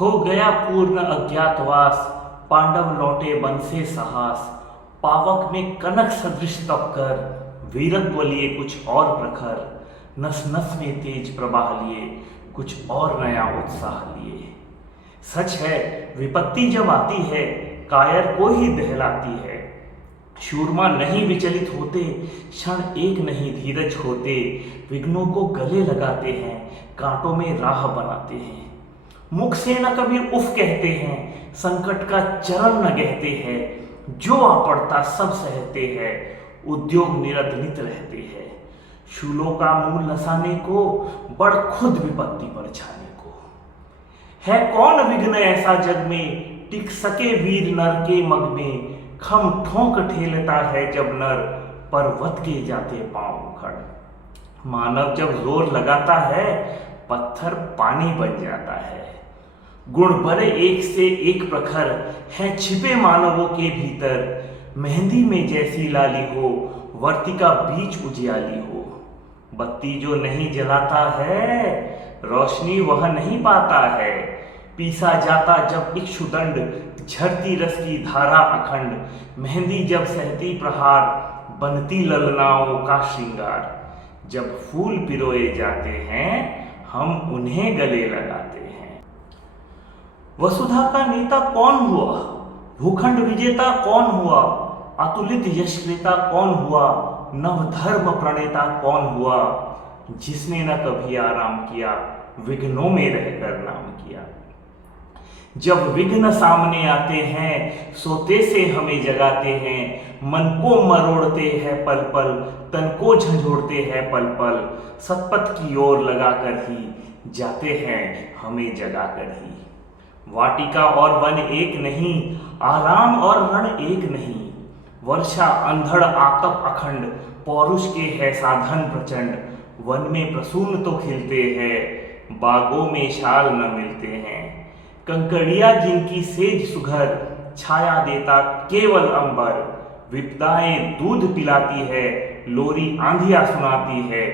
हो गया पूर्ण अज्ञातवास, पांडव लौटे वन से साहस। पावक में कनक सदृश तप कर, वीरत्व लिए कुछ और प्रखर। नस नस में तेज प्रवाह लिए, कुछ और नया उत्साह लिए। सच है विपत्ति जब आती है, कायर को ही दहलाती है। शूरमा नहीं विचलित होते, क्षण एक नहीं धीरज होते। विघ्नों को गले लगाते हैं, कांटों में राह बनाते हैं। मुख से न कभी उफ कहते हैं, संकट का चरण न कहते हैं। जो आ पड़ता सब सहते हैं, उद्योग निरतनित रहते हैं। शूलों का मूल नसाने को, बड़ खुद विपत्ति पर छाने को। है कौन विघ्न ऐसा जग में, टिक सके वीर नर के मग में। खम ठोंक ठेलता है जब नर, पर्वत के जाते पांव उखड़। मानव जब जोर लगाता है, पत्थर पानी बन जाता है। गुण बड़े एक से एक प्रखर, हैं छिपे मानवों के भीतर। मेहंदी में जैसी लाली हो, वर्तिका बीच उजियाली हो। बत्ती जो नहीं जलाता है, रोशनी वह नहीं पाता है। पीसा जाता जब इक्षुदंड, झरती रस की धारा अखंड। मेहंदी जब सहती प्रहार, बनती ललनाओं का श्रृंगार। जब फूल पिरोए जाते हैं, हम उन्हें गले लगाते हैं। वसुधा का नेता कौन हुआ, भूखंड विजेता कौन हुआ। अतुलित यशक्रेता कौन हुआ, नवधर्म प्रणेता कौन हुआ। जिसने न कभी आराम किया, विघ्नों में रहकर नाम किया। जब विघ्न सामने आते हैं, सोते से हमें जगाते हैं। मन को मरोड़ते हैं पल पल, तन को झंझोड़ते हैं पल पल। सतपथ की ओर लगाकर ही जाते हैं हमें जगाकर ही। वाटिका और वन एक नहीं, आराम और रण एक नहीं। वर्षा अंधड़ आतप अखंड, पौरुष के है साधन प्रचंड। वन में प्रसून तो खिलते हैं, बागों में शाल न मिलते हैं। कंकड़िया जिनकी सेज सुघर, छाया देता केवल अंबर। विपदाएं दूध पिलाती है, लोरी आंधिया सुनाती है।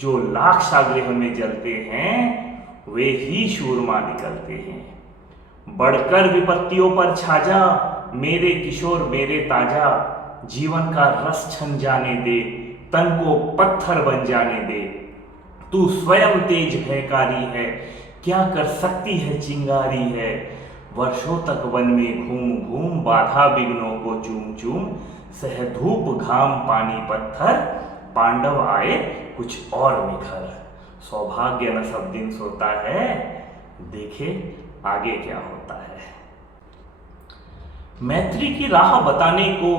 जो लाख सागृह में जलते हैं, वे ही शूरमा निकलते हैं। बढ़कर विपत्तियों पर छाजा, मेरे किशोर मेरे ताजा। जीवन का रस छन जाने दे, तन को पत्थर बन जाने दे। तू स्वयं तेज भयकारी है, क्या कर सकती है चिंगारी है। वर्षों तक वन में घूम घूम, बाधा विघ्नों को चूम चूम। सह धूप घाम पानी पत्थर, पांडव आए कुछ और निखर। सौभाग्य न सब दिन सोता है, देखे आगे क्या होता है। मैत्री की राह बताने को,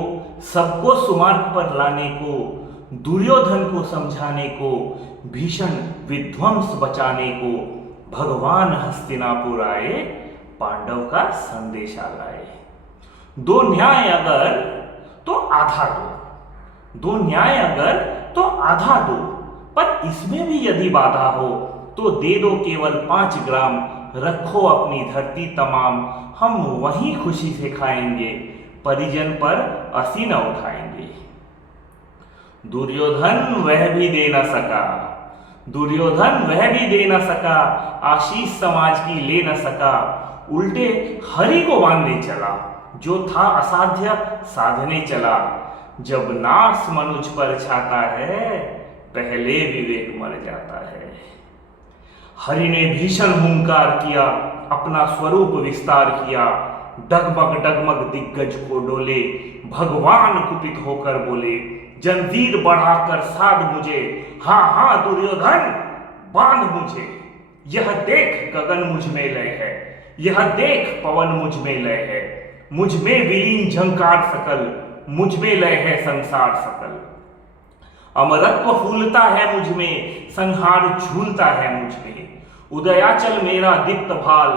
सबको सुमार्ग पर लाने को। दुर्योधन को समझाने को, भीषण विध्वंस बचाने को। भगवान हस्तिनापुर आए, पांडव का संदेशा लाए। दो न्याय अगर तो आधा दो, दो न्याय अगर तो आधा दो। पर इसमें भी यदि बाधा हो, तो दे दो केवल 5 ग्राम। रखो अपनी धरती तमाम, हम वहीं खुशी से खाएंगे। परिजन पर असी न उठाएंगे। दुर्योधन वह भी दे न सका, दुर्योधन वह भी दे न सका। आशीष समाज की ले न सका, उल्टे हरि को बांधने चला। जो था असाध्य साधने चला। जब नास मनुज पर छाता है, पहले विवेक मर जाता है। हरि ने भीषण हुंकार किया, अपना स्वरूप विस्तार किया। डगमग डगमग दिग्गज को डोले, भगवान कुपित होकर बोले। जंजीर बढ़ाकर साध मुझे, हाँ हाँ दुर्योधन बांध मुझे। यह देख गगन मुझ में लय है, यह देख पवन मुझ में लय है। मुझ में विलीन झंकार सकल, मुझ में लय है संसार सकल। अमरत्व फूलता है मुझ में, संहार झूलता है मुझ में। उदयाचल मेरा दीप्त भाल,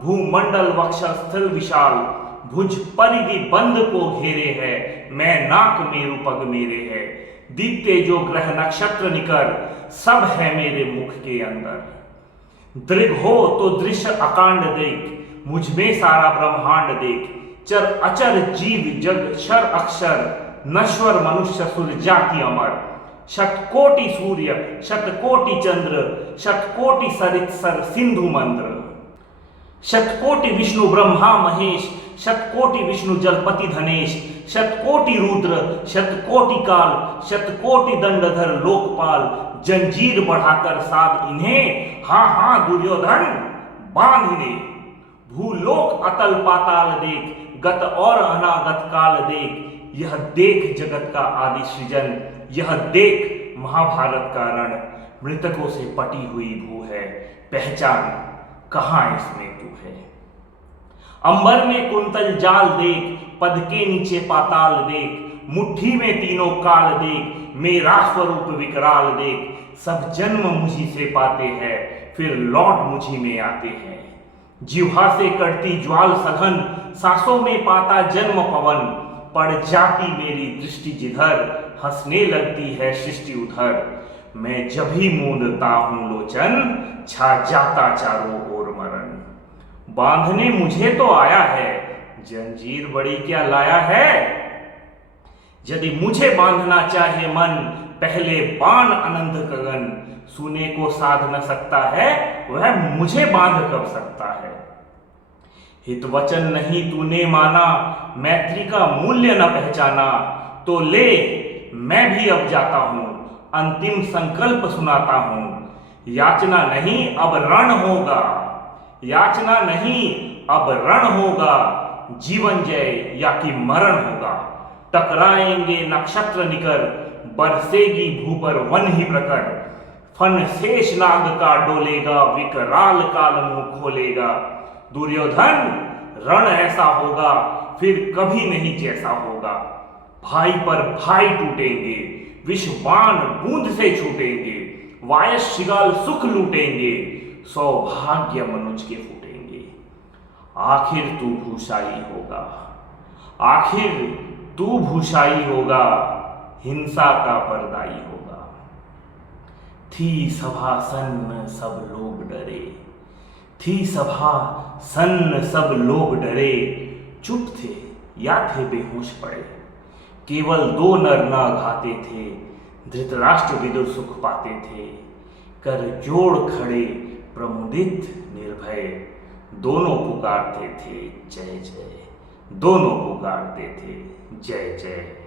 भूमंडल वक्षस्थल विशाल। भुज परिधि बंद को घेरे है, मैं नाक मेरु पग मेरे है। दीप्ते जो ग्रह नक्षत्र निकर, सब है मेरे मुख के अंदर। दृढ़ हो तो दृश्य अकांड देख, मुझ में सारा ब्रह्मांड देख। चर अचर जीव जग क्षर अक्षर, नश्वर मनुष्य सुर जाति अमर। शतकोटि सूर्य शतकोटि चंद्र, शतकोटि सरित सर सिंधु मंद्र। शतकोटि विष्णु ब्रह्मा महेश, शतकोटि विष्णु जलपति धनेश, शतकोटि रुद्र, शतकोटि काल, शतकोटि दंडधर लोकपाल, जंजीर बढ़ाकर साध इन्हें, हाँ हाँ दुर्योधन बांध इन्हें। भूलोक अतल पाताल देख, गत और अनागत काल देख, यह देख जगत का आदि सृजन, यह देख महाभारत का रण, मृतकों से पटी हुई भू है, पहचान कहां इसमें तू है। अंबर में कुंतल जाल देख, पद के नीचे पाताल देख, मुट्ठी में तीनों काल देख, मेरा स्वरूप विकराल देख, सब जन्म मुझी से पाते हैं, फिर लौट मुझी में आते हैं। जिह्वा से कटती ज्वाल सघन, सांसों में पाता जन्म पवन, पड़ जाती मेरी दृष्टि जिधर, हंसने लगती है सृष्टि उधर। मैं जब ही मूंदता हूं लोचन, छा जाता चारों ओर मरण। बांधने मुझे तो आया है, जंजीर बड़ी क्या लाया है। यदि मुझे बांधना चाहे मन, पहले बाण अनंत गगन, सुने को साध न सकता है, वह मुझे बांध कब सकता है। हित वचन नहीं तूने माना, मैत्री का मूल्य न पहचाना, तो ले मैं भी अब जाता हूं, अंतिम संकल्प सुनाता हूं। याचना नहीं अब रण होगा, याचना नहीं अब रण होगा, जीवन जय या कि मरण होगा। टकराएंगे नक्षत्र निकर, बरसेगी भू पर वन ही प्रकर, फन शेष नाग का डोलेगा, विकराल काल मुंह खोलेगा। दुर्योधन रण ऐसा होगा, फिर कभी नहीं जैसा होगा। भाई पर भाई टूटेंगे, विषबाण बूंद से छूटेंगे, वायस शिगाल सुख लूटेंगे, सौभाग्य मनुज के फूटेंगे। आखिर तू भूषाई होगा, आखिर तू भूषाई होगा, हिंसा का परदाई होगा। थी सभा सन्न सब लोग डरे, थी सभा सन्न सब लोग डरे, चुप थे या थे बेहोश पड़े। केवल दो नर ना घाते थे, धृतराष्ट्र विदुर सुख पाते थे। कर जोड़ खड़े प्रमुदित निर्भय, दोनों पुकारते थे जय जय, दोनों पुकारते थे जय जय।